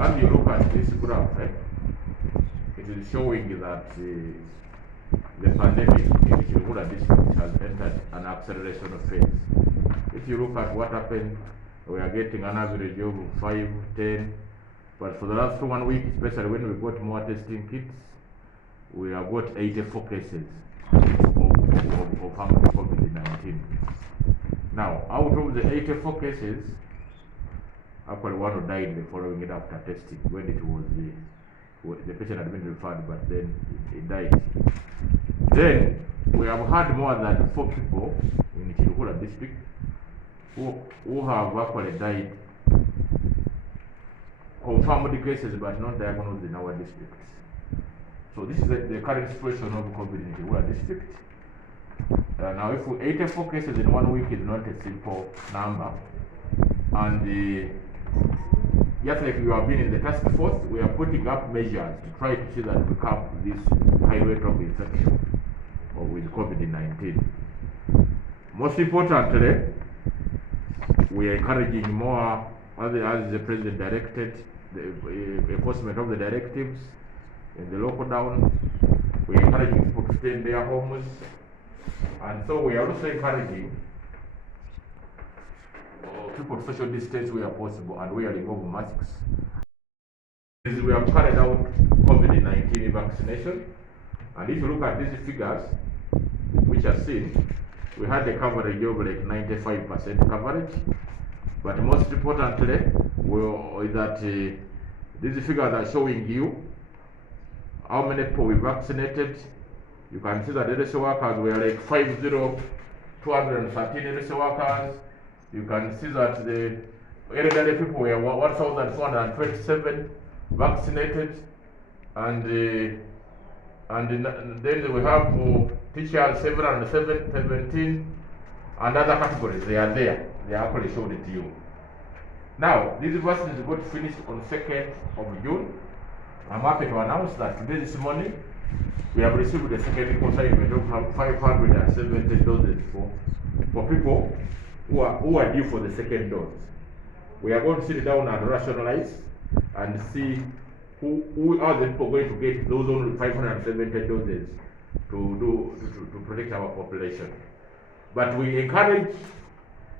as you look at this graph, it is showing that the pandemic in Kiruhura District has entered an acceleration phase. If you look at what happened, we are getting an average of 5, 10, but for the last 1 week, especially when we got more testing kits, we have got 84 cases of COVID-19. Now, out of the 84 cases, actually one died the following it after testing when it was the patient had been referred, but then it died. Then we have had more than 4 people in Kiruhura District who have actually died, confirmed cases but not diagnosed in our districts. So this is the current situation of COVID in Kiruhura District. Now, if 84 cases in 1 week is not a simple number, and just like we have been in the task force, we are putting up measures to try to see that we curb this high rate of infection with COVID-19. Most importantly, we are encouraging more, as the President directed, the enforcement of the directives in the lockdown. We are encouraging people to stay in their homes, and so we are also encouraging people to social distance where possible and wearing of masks. We have carried out COVID-19 vaccination, and if you look at these figures, which are seen, we had a coverage of like 95% coverage, but most importantly, these figures are showing you how many people we vaccinated. You can see that the LSA workers were like 213 LSA workers. You can see that the elderly people were 1,427 vaccinated, and then we have teachers 717, and other categories. They are there. They actually showed it to you. Now, these vaccines got finished on 2nd of June. I'm happy to announce that today, this morning, we have received the second consignment of 570 doses for people who are due for the second dose. We are going to sit down and rationalize and see who are the people going to get those only 570 doses to protect our population. But we encourage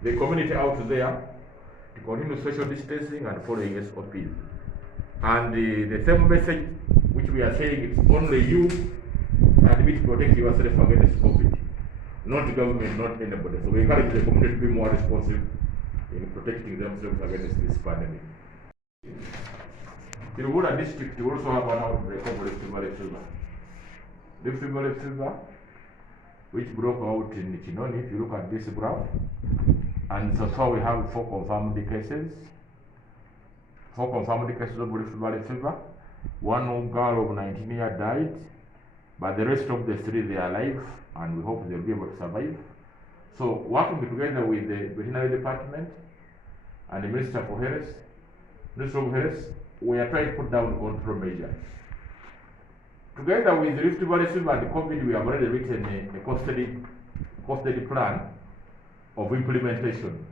the community out there to continue social distancing and following SOPs. And the same message which we are saying, it's only you and me to protect yourself against COVID, not the government, not anybody. So we encourage the community to be more responsive in protecting themselves against this pandemic. In Kiruhura District, we also have an outbreak of Rift Valley fever. Rift Valley fever, which broke out in Chinoni, if you look at this graph. And so far we have 4 confirmed cases. 4 confirmed cases of Rift Valley fever. 1 girl of 19 years died, but the rest of the 3, they are alive, and we hope they'll be able to survive. So, working together with the veterinary department and the Minister of Health, we are trying to put down control measures. Together with the Rift Valley fever and the COVID, we have already written a costly plan of implementation.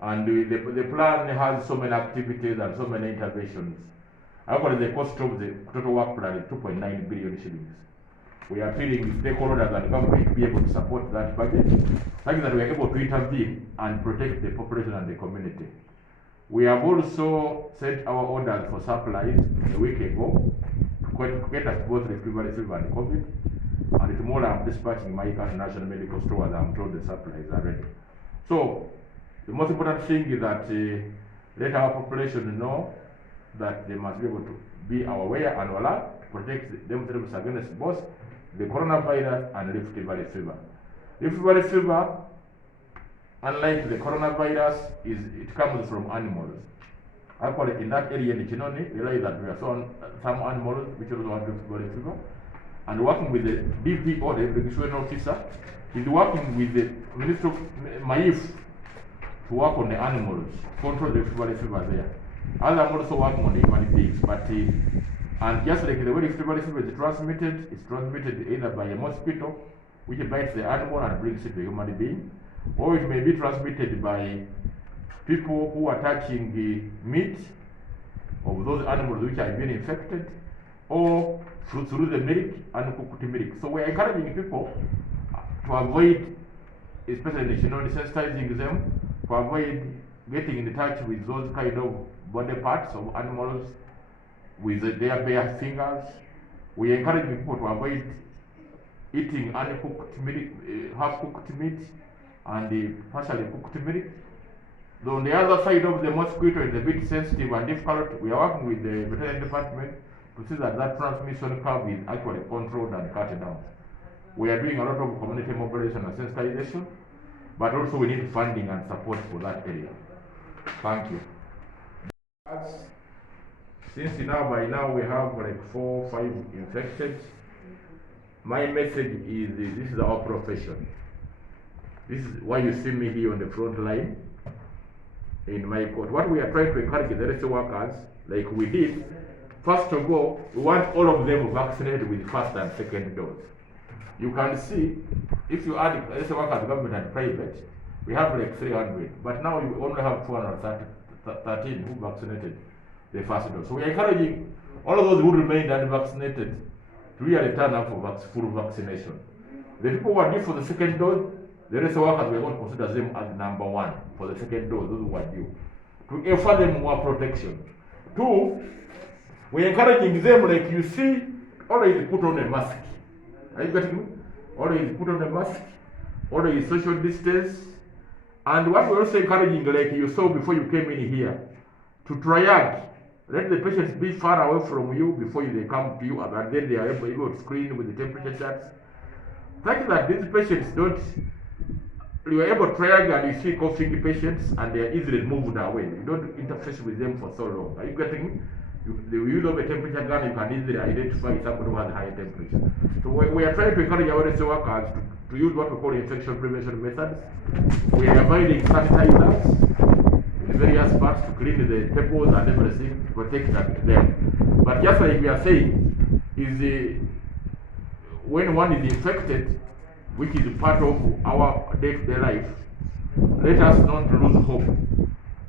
And the plan has so many activities and so many interventions. Actually, the cost of the total work plan is 2.9 billion shillings. We are appealing with stakeholders and government to be able to support that budget, such that we are able to intervene and protect the population and the community. We have also sent our orders for supplies a week ago to get us both Rift Valley fever and COVID. And tomorrow I'm dispatching my national medical stores. I'm told the supplies are ready. So the most important thing is that let our population know that they must be able to be aware and alert to protect themselves against both the coronavirus and Rift Valley fever. Rift Valley fever, unlike the coronavirus, it comes from animals. Actually, in that area in Chinoni, we realize that we are some animals which also have Rift Valley fever, and working with the DPO, the Education Officer, is working with the Minister of Maif to work on the animals, control the Rift Valley fever there. As I'm also working on the human beings, but and just like the way Rift Valley fever is transmitted, it's transmitted either by a mosquito, which bites the animal and brings it to a human being, or it may be transmitted by people who are touching the meat of those animals which have been infected, or through the milk, uncooked milk. So we're encouraging people to avoid, especially desensitizing them, to avoid getting in touch with those kind of body parts of animals with their bare fingers. We encourage people to avoid eating uncooked milk, half-cooked meat, and partially cooked milk. Though on the other side of the mosquito is a bit sensitive and difficult, we are working with the veterinary department to see that that transmission curve is actually controlled and cut down. We are doing a lot of community mobilization and sensitization, but also we need funding and support for that area. Thank you. Since by now we have like 4 or 5 infected, my message is this is our profession. This is why you see me here on the front line in my court. What we are trying to encourage the rest workers, like we did, first of all, we want all of them vaccinated with first and second dose. You can see, if you add rest workers, government and private, we have like 300, but now you only have 213 who vaccinated the first dose. So we are encouraging all of those who remained unvaccinated to really turn up for full vaccination. The people who are due for the second dose, the rest workers, we are going to consider them as number 1 for the second dose, those who are due, to offer them more protection. 2, we are encouraging them, like you see, always put on a mask. Are you getting me? Always put on a mask, always social distance. And what we're also encouraging, like you saw before you came in here, to triage. Let the patients be far away from you before they come to you, and then they are able to screen with the temperature charts. Such that these patients don't, you are able to triage and you see coughing patients and they are easily moved away. You don't interface with them for so long. Are you getting me? The use of a temperature gun, you can easily identify somebody who has high temperature. So we are trying to encourage our health workers to use what we call infection prevention methods. We are avoiding sanitizers in various parts to clean the tables and everything to protect them. But just like we are saying, is when one is infected, which is part of our day-to-day life, let us not lose hope.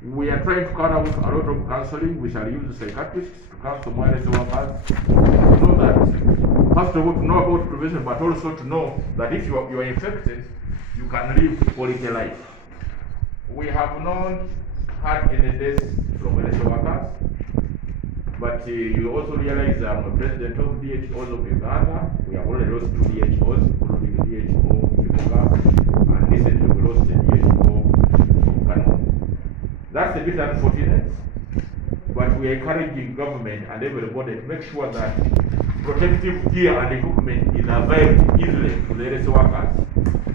We are trying to carry out a lot of counseling. We shall use psychiatrists to counsel more health workers to know that, first of all, to know about prevention, but also to know that if you are infected, you can live quality life. We have not had any deaths from health workers, but you also realize I'm a president of DHO of Uganda. We have already lost 2 DHOs, including DHO Kiruhura, and recently we lost the DHO of Canada. That's a bit unfortunate, but we are encouraging government and everybody to make sure that protective gear and equipment is available easily to the health workers,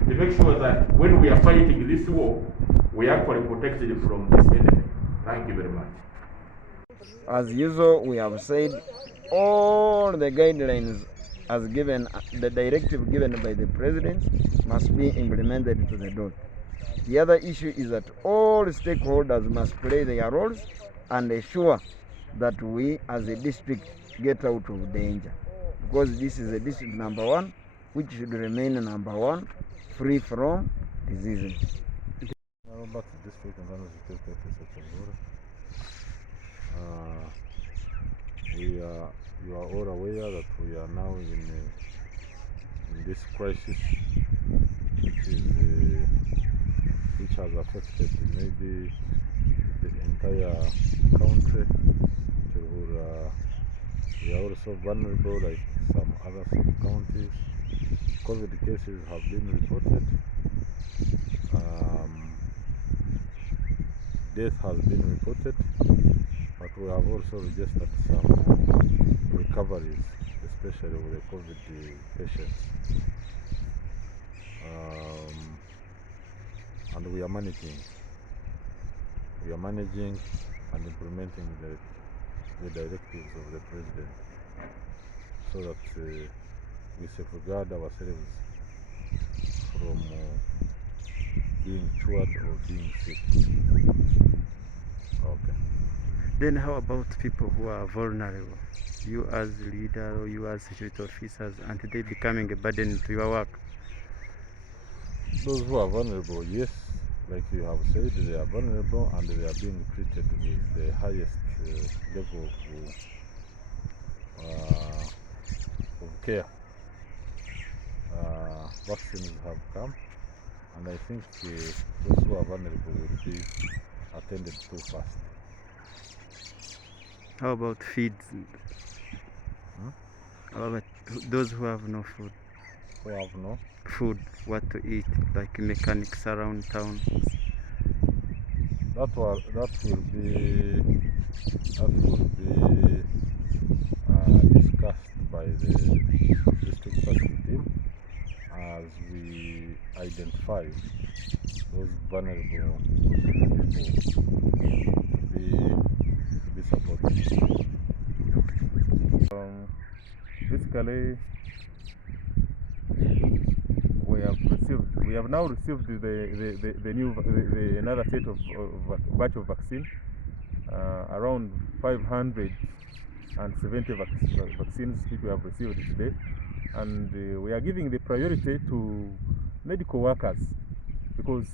to make sure that when we are fighting this war, we are actually protected from this enemy. Thank you very much. As usual, we have said all the guidelines as given, the directive given by the president must be implemented to the dot. The other issue is that all stakeholders must play their roles and ensure that we as a district get out of danger, because this is a district number 1 which should remain number 1, free from diseases. Back to district and you are all aware that we are now in this crisis, which has affected maybe the entire country. We are also vulnerable like some other sub-counties. COVID cases have been reported. Death has been reported, but we have also registered some recoveries, especially with the COVID patients. And we are managing and implementing the directives of the president, so that we safeguard ourselves from being cured or being sick. Okay. Then how about people who are vulnerable? You as leader or you as security officers, aren't they becoming a burden to your work? Those who are vulnerable, yes, like you have said, they are vulnerable and they are being treated with the highest level of care. Vaccines have come, and I think those who are vulnerable will be attended to first. How about feeds? Huh? How about those who have no food? Who have no? Food, what to eat, like mechanics around town. That will be discussed by the district person team as we identify those vulnerable people to be supported. Basically, we have now received the new another set of batch of vaccine, around 570 vaccines which we have received today, and we are giving the priority to medical workers, because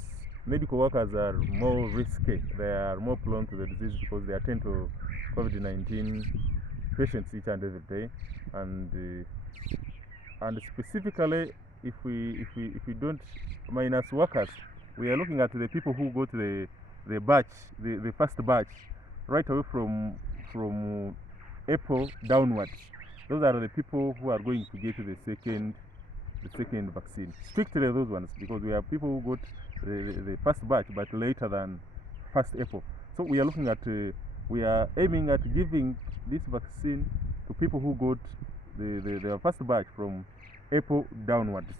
medical workers are more risky. They are more prone to the disease because they attend to COVID-19 patients each and every day, and specifically, if we don't minus workers, we are looking at the people who go to the batch, the first batch, right away from April downwards. Those are the people who are going to get the second vaccine. Strictly those ones, because we have people who got the first batch but later than 1st April. So we are looking at we are aiming at giving this vaccine to people who got the first batch from April downwards.